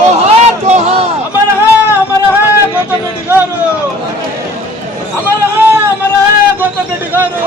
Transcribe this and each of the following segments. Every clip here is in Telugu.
जोहार जोहार अमर है गौतम रेड्डी गारू अमर है गौतम रेड्डी गारू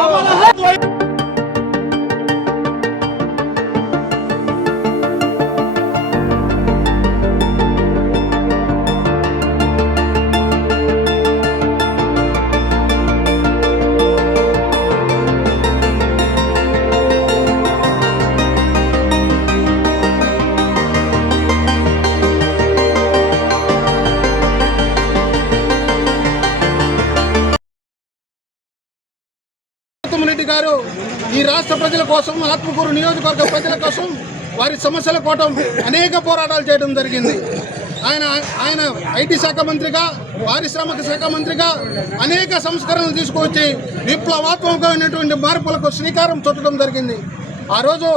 రెడ్డి గారు ఈ రాష్ట్ర ప్రజల కోసం, ఆత్మకూరు నియోజకవర్గ ప్రజల కోసం, వారి సమస్యల కోసం అనేక పోరాటాలు చేయడం జరిగింది. ఆయన ఐటీ శాఖ మంత్రిగా, పారిశ్రామిక శాఖ మంత్రిగా అనేక సంస్కరణలు తీసుకువచ్చి విప్లవాత్మకమైనటువంటి మార్పులకు శ్రీకారం చుట్టడం జరిగింది. ఆ రోజు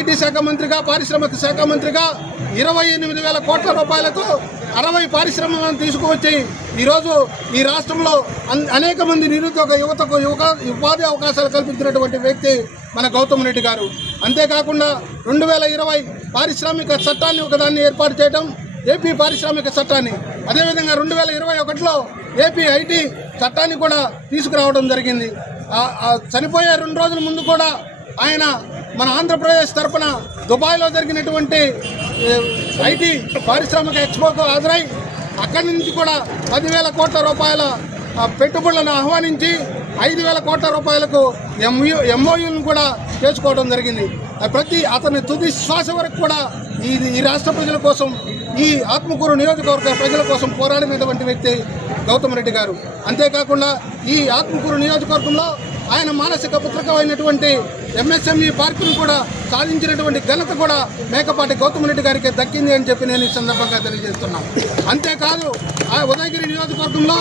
ఐటీ శాఖ మంత్రిగా, పారిశ్రామిక శాఖ మంత్రిగా 28,000 కోట్ల రూపాయలతో 60 పారిశ్రమలను తీసుకువచ్చి ఈరోజు ఈ రాష్ట్రంలో అనేక మంది నిరుద్యోగ యువతకు ఉపాధి అవకాశాలు కల్పించినటువంటి వ్యక్తి మన గౌతమ్ రెడ్డి గారు. అంతేకాకుండా 2020 పారిశ్రామిక చట్టాన్ని ఒకదాన్ని ఏర్పాటు చేయడం, ఏపీ పారిశ్రామిక చట్టాన్ని, అదేవిధంగా 2021లో ఏపీ ఐటీ చట్టాన్ని కూడా తీసుకురావడం జరిగింది. చనిపోయే 2 రోజుల ముందు కూడా ఆయన మన ఆంధ్రప్రదేశ్ తరఫున దుబాయ్లో జరిగినటువంటి ఐటీ పారిశ్రామిక ఎక్స్పోకు హాజరై అక్కడి నుంచి కూడా 10,000 కోట్ల రూపాయల పెట్టుబడులను ఆహ్వానించి 5,000 కోట్ల రూపాయలకు ఎంఓయూలను కూడా చేసుకోవడం జరిగింది. అతని తుది శ్వాస వరకు కూడా ఈ రాష్ట్ర ప్రజల కోసం, ఈ ఆత్మకూరు నియోజకవర్గ ప్రజల కోసం పోరాడినటువంటి వ్యక్తి గౌతమ్ రెడ్డి గారు. అంతేకాకుండా ఈ ఆత్మకూరు నియోజకవర్గంలో ఆయన మానసిక పుత్రికమైనటువంటి ఎంఎస్ఎంఈ పార్కును కూడా సాధించినటువంటి ఘనత కూడా మేకపాటి గౌతమ్ రెడ్డి గారికి దక్కింది అని చెప్పి నేను ఈ సందర్భంగా తెలియజేస్తున్నాను. అంతేకాదు ఆ ఉదయగిరి నియోజకవర్గంలో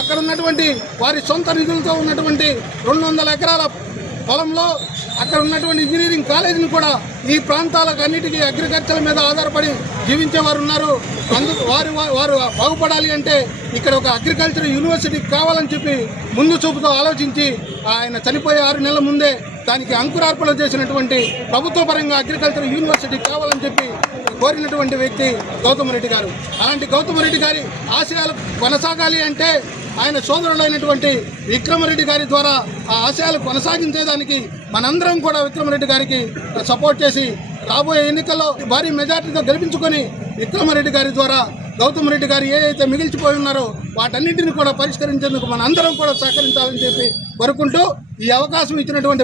అక్కడ ఉన్నటువంటి వారి సొంత నిధులతో ఉన్నటువంటి 200 ఎకరాల పొలంలో అక్కడ ఉన్నటువంటి ఇంజనీరింగ్ కాలేజీని కూడా ఈ ప్రాంతాలకు అన్నిటికీ అగ్రికల్చర్ మీద ఆధారపడి జీవించేవారు ఉన్నారు. అందుకు వారు బాగుపడాలి అంటే ఇక్కడ ఒక అగ్రికల్చర్ యూనివర్సిటీ కావాలని చెప్పి ముందు చూపుతో ఆలోచించి ఆయన చనిపోయే 6 నెలల ముందే దానికి అంకురార్పణ చేసినటువంటి ప్రభుత్వ పరంగా అగ్రికల్చర్ యూనివర్సిటీ కావాలని చెప్పి కోరినటువంటి వ్యక్తి గౌతమ్ రెడ్డి గారు. అలాంటి గౌతమ్ రెడ్డి గారి ఆశయాలు కొనసాగాలి అంటే ఆయన సోదరుడైనటువంటి విక్రమరెడ్డి గారి ద్వారా ఆ ఆశయాలు కొనసాగించేదానికి మనందరం కూడా విక్రమరెడ్డి గారికి సపోర్ట్ చేసి రాబోయే ఎన్నికల్లో భారీ మెజార్టీతో గెలిపించుకొని విక్రమరెడ్డి గారి ద్వారా గౌతమ్ రెడ్డి గారు ఏదైతే మిగిల్చిపోయి ఉన్నారో వాటన్నింటినీ కూడా పరిష్కరించేందుకు మనందరం కూడా సహకరించాలని చెప్పి కోరుకుంటూ ఈ అవకాశం ఇచ్చినటువంటి